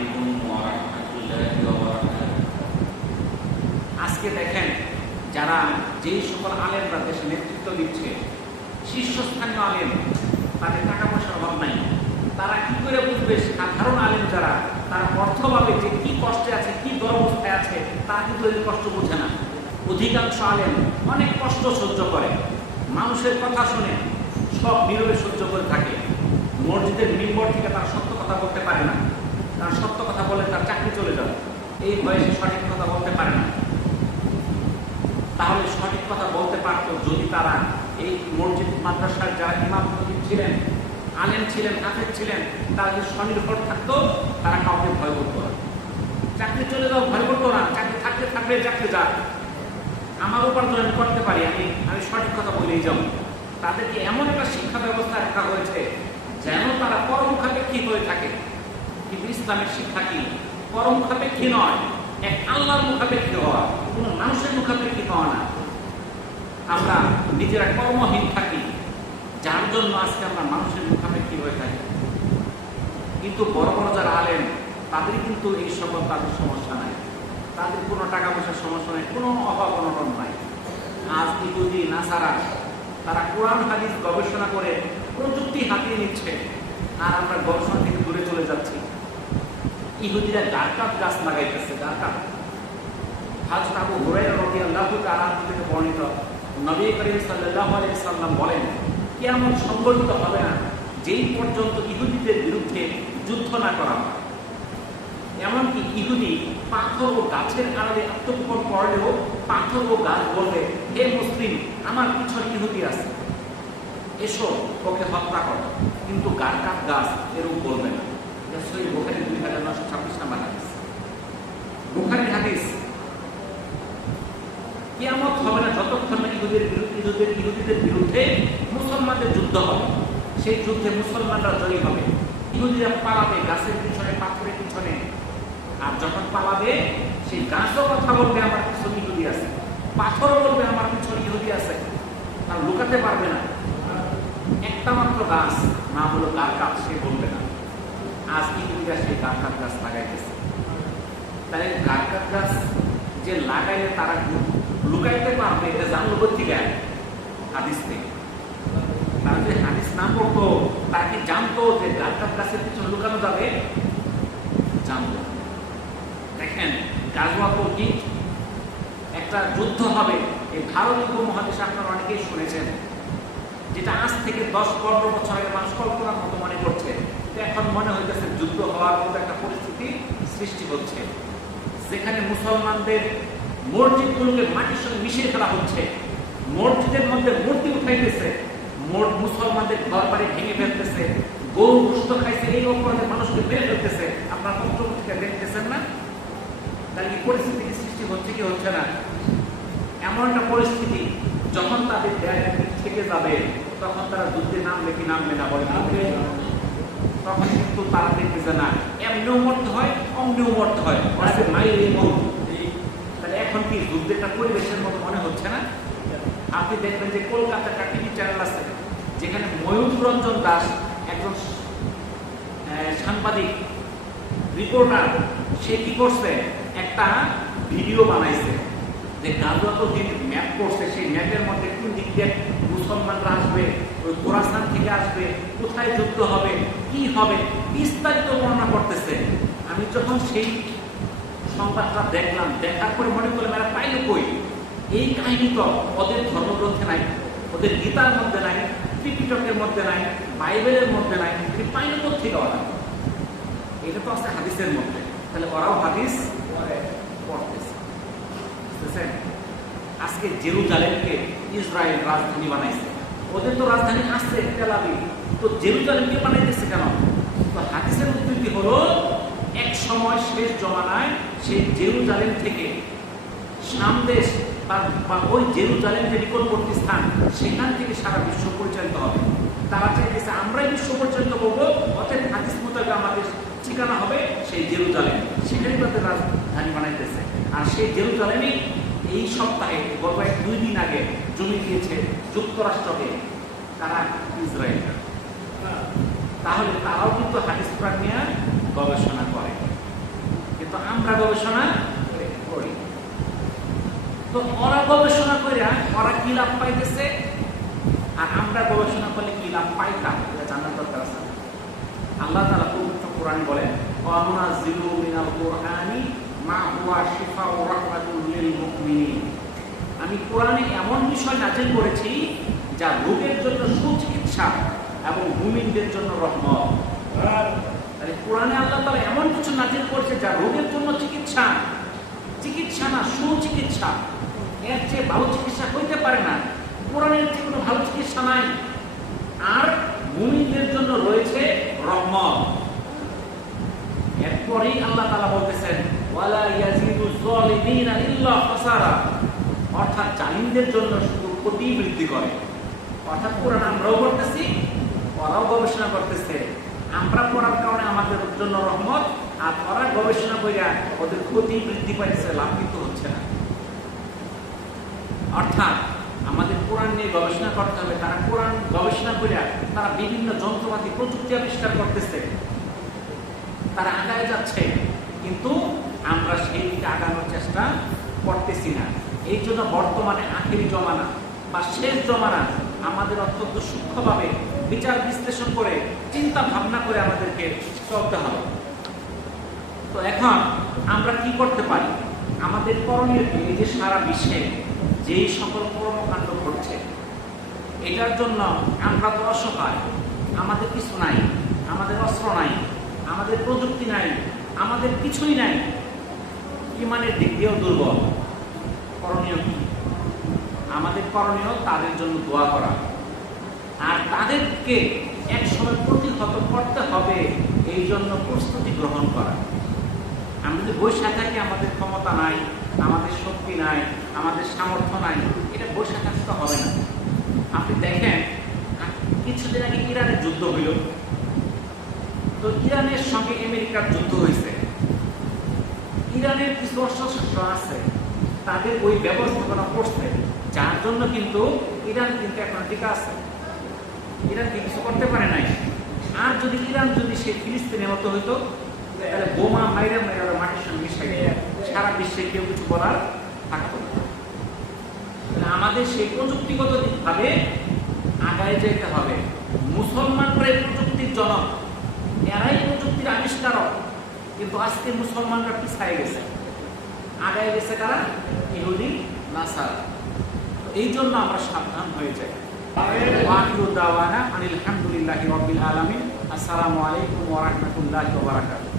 আলাইকুম ওয়া রাহমাতুল্লাহি ওয়া বারাকাতুহু। আজকে দেখেন, যারা যেই সকল আলেমরা দেশে নেতৃত্ব দিচ্ছে, শীর্ষস্থানীয় আলেম, তাদের টাকা পয়সার অভাব নাই। তারা কি করে বুঝবে সাধারণ আলেম যারা, তারা অর্থভাবে যে কি কষ্টে আছে, কি দুরবস্থায় আছে, তারা কিন্তু এই কষ্ট বোঝে না। অধিকাংশ আলেম অনেক কষ্ট সহ্য করে, মানুষের কথা শুনে সব নীরবে সহ্য করে থাকে। মসজিদের মিম্বর থেকে তার সত্য কথা বলতে পারে না, তার সত্য কথা বলে তার চাকরি চলে যাবে, এই ভয়ে সে সঠিক কথা বলতে পারে না। তাহলে সঠিক কথা বলতে পারত যদি তারা এই মসজিদ মাদ্রাসার যারা ইমাম ছিলেন, আলেম ছিলেন, হাফেজ ছিলেন, তারা যদি স্বনির্ভর থাকতো, তারা কাউকে ভয় করতো না। চাকরি চলে যাও ভয় করতো না, চাকরি থাকলে থাকবে, চাকরি যাক, আমার উপার্জন আমি করতে পারি, আমি সঠিক কথা বলেই যাবো। তাদেরকে এমন একটা শিক্ষা ব্যবস্থা রাখা হয়েছে যেন তারা পরমুখাপেক্ষী হয়ে থাকে। কিন্তু ইসলামের শিক্ষা কি? পরমুখাপেক্ষী নয়, এক আল্লাহর মুখাপেক্ষী হওয়া, কোনো মানুষের মুখাপেক্ষী হওয়া না। আমরা নিজেরা কর্মহীন থাকি, যার জন্য আজকে আমরা মানুষের মুখাপেক্ষী হয়ে থাকি। কিন্তু বড় বড় যারা আলেম, তাদের কিন্তু এই সকল তাদের সমস্যা নাই, তাদের কোনো টাকা পয়সার সমস্যা নেই, কোনো অভাব অনটন নাই। আজ ইহুদি নাসারা তারা কোরআন হাদিস গবেষণা করে প্রযুক্তি হাতিয়ে নিচ্ছে, আর আমরা গবেষণা থেকে দূরে চলে যাচ্ছি। ইহুদিরা গারকাত গাছ লাগাইতেছে, গারকাত। হযরত আবু হুরায়রা রাদিয়াল্লাহু তাআলা থেকে বর্ণিত, নবী করিম সাল্লাল্লাহু আলাইহি সাল্লাম বলেন, কিয়ামত সংঘটিত হবে না যেই পর্যন্ত ইহুদিদের বিরুদ্ধে যুদ্ধ না করা হয়। এমনকি ইহুদি পাথর ও গাছের আড়ালে আত্মগোপন করলেও পাথর ও গাছ বলবে, হে মুসলিম, আমার পিছনে ইহুদি আছে, এসো ওকে হত্যা করো। কিন্তু গারকাত গাছ এরূপ বলবে না। সহিহ বুখারী 2926 নম্বর হাদিস। বুখারীর হাদিস, কিয়ামত হবে না যতক্ষণ না ইহুদিদের বিরুদ্ধে মুসলমানদের যুদ্ধ হবে। সেই যুদ্ধে মুসলমানরা জয়ী হবে। ইহুদিরা পালাবে গাছের পিছনে, পাথরের পিছনে, আর যখন পালাবে সেই গাছও কথা বলবে আমার পিছনে ইহুদি আছে, পাথরও বলবে আমার পিছনে ইহুদি আছে, আর লুকাতে পারবে না। একটা মাত্র গাছ না হলো গারকাত, সে বলবে না। আজ ইহুদিরা সেই গারকাত গাছ লাগাইতেছে। তাহলে গারকাত গাছ যে লাগাইলে তারা লুকাইতে পারবে, এটা জানলো কোথেকে? হাদিস থেকে। তারা যদি হাদিস না পড়তো, তারা কি জানতো যে গারকাত গাছের পিছনে লুকানো যাবে? জানতো। দেখেন, গাজওয়াতুল হিন্দ, একটা যুদ্ধ হবে এই ভারত উপমহাদেশে, আপনারা অনেকেই শুনেছেন, যেটা আজ থেকে 10-15 বছর আগে মানুষ কল্পনার মতো মনে করছে। এখন মনে হইতেছে যুদ্ধ হওয়ার মতো একটা পরিস্থিতি সৃষ্টি হচ্ছে, যেখানে মুসলমানদের মসজিদগুলোকে মাটির সঙ্গে মিশিয়ে ফেলা হচ্ছে, মসজিদের মধ্যে মূর্তি উঠাইতেছে, মুসলমানদের ঘর বাড়ি ভেঙে ফেলতেছে, গরু গোশত খাইছে, এই অপরাধে মানুষকে মেরে ফেলতেছে। আপনার পত্রপত্রিকা দেখতেছেন না? তাহলে এই পরিস্থিতি সৃষ্টি হচ্ছে কি হচ্ছে না? এমন একটা পরিস্থিতি, যখন তাদের দেয় থেকে যাবে, তখন তারা যুদ্ধে নামবে কি নামবে না? বলে নামবে। তখন কিন্তু তারা দেখতেছে না, এমনিও মরতে হয়, অমনিও মরতে হয়, তাহলে এখন কি যুদ্ধের একটা পরিবেশের মতো মনে হচ্ছে না? আপনি দেখবেন যে কলকাতার একটা টিভি চ্যানেল আছে, যেখানে ময়ূর রঞ্জন দাস, একজন সাংবাদিক রিপোর্টার, সে কি করছে, একটা ভিডিও বানাইছে যে গাজওয়াতুল হিন্দ ম্যাপ করছে। সেই ম্যাপের মধ্যে কোন দিক দিয়ে মুসলমানরা আসবে, ওই খোরাসান থেকে আসবে, কোথায় যুদ্ধ হবে, কি হবে, বিস্তারিত বর্ণনা করতেছে। আমি যখন সেই সংবাদটা দেখলাম, দেখার পরে মনে করলাম, এরা পাইল কই? এই কাহিনী তো ওদের ধর্মগ্রন্থে নাই, ওদের গীতার মধ্যে নাই, ত্রিপিটকের মধ্যে নাই, বাইবেলের মধ্যে নাই, পাইল কোথেকে ওরা? এটা তো আছে হাদিসের মধ্যে। তাহলে ওরাও হাদিস পড়তেছে, বুঝতেছেন? আজকে জেরুজালেমকে ইসরায়েল রাজধানী বানাইছে, ওদের তো রাজধানী আসছে তেল আবিব, তো জেরুজালেমকে বানাইতেছে কেন? তো হাদিসের উদ্ধৃতি হলো, এক সময় শেষ জমানায় সেই জেরুজালেম থেকে শাম দেশ বা ওই জেরুজালেম যে নিকটবর্তী স্থান, সেখান থেকে সারা বিশ্ব পরিচালিত হবে। তারা চাইতেছে আমরাই বিশ্ব পরিচালিত করবো, অতএব হাদিস মোতাবেক আমাদের ঠিকানা হবে সেই জেরুজালেম, সেখানে তাদের রাজধানী বানাইতেছে। আর সেই জেরুজালেমই এই সপ্তাহে গত 1-2 দিন আগে জমি দিয়েছে যুক্তরাষ্ট্রকে, তারা ইসরায়েল। তাহলে তারাও কিন্তু হাদিস কোরআন নিয়ে গবেষণা করে। আমরা গবেষণা করি। তো ওরা গবেষণা করে ওরা কি লাভ পাইতেছে, আর আমরা গবেষণা করলে কি লাভ পাইতাম, এটা জানার দরকার আছে। আল্লাহ তাআলা পবিত্র কোরআনে বলেন, ওয়া নুনাজ্জিলু মিনাল কুরআনি মা হুয়া শিফাউ ওয়া রাহমাতুল লিল মুমিনিন। আমি কোরআনে এমন বিষয় নাযিল করেছি যা রোগের জন্য সুচিকিৎসা এবং মুমিনদের জন্য রহমত। তাহলে কোরআনে আল্লাহ তাআলা এমন কিছু নাযিল করেছে যা রোগের জন্য চিকিৎসা, চিকিৎসা না সুচিকিৎসা। এর চেয়ে ভালো চিকিৎসা হইতে পারে না, কোরআনের চেয়ে কোনো ভালো চিকিৎসা নাই। আর মুমিনদের জন্য রয়েছে রহমত। এরপরেই আল্লাহ তাআলা বলতেছেন, ওয়ালা ইয়াজিদুজ যালিমিনা ইল্লা খাসারা, অর্থাৎ জালিমদের জন্য শুধু ক্ষতি বৃদ্ধি করে। অর্থাৎ কোরআন আমরাও পড়তেছি, ওরাও গবেষণা করতেছে। আমরা পড়ার কারণে আমাদের জন্য রহমত, আর ওরা গবেষণা কইরা ওদের ক্ষতি বৃদ্ধি পাইছে, লাভ কিন্তু হচ্ছে না। অর্থাৎ আমাদের কোরআন নিয়ে গবেষণা করতে হবে। তারা কোরআন গবেষণা কইরা তারা বিভিন্ন যন্ত্রপাতি প্রযুক্তি আবিষ্কার করতেছে, তারা আগায় যাচ্ছে, কিন্তু আমরা সেই দিকে আগানোর চেষ্টা করতেছি না। এই জন্য বর্তমানে আখেরি জমানা বা শেষ জমানা আমাদের অত্যন্ত সূক্ষ্মভাবে বিচার বিশ্লেষণ করে চিন্তা ভাবনা করে আমাদেরকে চলতে হবে। তো এখন আমরা কি করতে পারি? আমাদের করণীয় কি? এই যে সারা বিশ্বে যেই সকল কর্মকাণ্ড ঘটছে, এটার জন্য আমরা তো অসহায়, আমাদের কিছু নাই, আমাদের অস্ত্র নাই, আমাদের প্রযুক্তি নাই, আমাদের কিছুই নাই, ইমানের দিক দিয়েও দুর্বল। করণীয় কি? আমাদের করণীয় তাদের জন্য দোয়া করা, আর তাদেরকে একসময় প্রতিহত করতে হবে, এই জন্য প্রস্তুতি গ্রহণ করা। আমরা যদি বসে থাকি, আমাদের ক্ষমতা নাই, আমাদের শক্তি নাই, আমাদের সামর্থ্য নাই, এটা বসে থাকতে হবে না। আপনি দেখেন, কিছুদিন আগে ইরানের যুদ্ধ হইল, তো ইরানের সঙ্গে আমেরিকার যুদ্ধ হয়েছে। ইরানের কিছু অস্ত্রশস্ত্র আছে, তাদের ওই ব্যবস্থাপনা করছে, যার জন্য কিন্তু ইরান কিন্তু এখন ঠিক আছে, ইরানকে কিছু করতে পারে নাই। আর যদি ইরান যদি সে ফিলিস্তিনের মতো হইতো, তাহলে বোমা মাইরা মাইরা মাটির সঙ্গে মিশাই সারা বিশ্বে কেউ কিছু বলার থাকতো না। আমাদের সেই প্রযুক্তিগত ভাবে আগায় যেতে হবে। মুসলমানরাই প্রযুক্তির জনক, এরাই প্রযুক্তির আবিষ্কারক, কিন্তু আজকে মুসলমানরা পিছায় গেছে, আগায় গেছে কারা? ইহুদি নাসারা। এই জন্য আমরা সাবধান হয়ে যাই। ওয়াখিরু দাওয়ানা আনিল হামদুলিল্লাহি রাব্বিল আলামিন। আসসালামু আলাইকুম ওয়া রাহমাতুল্লাহি ওয়া বারাকাতুহু।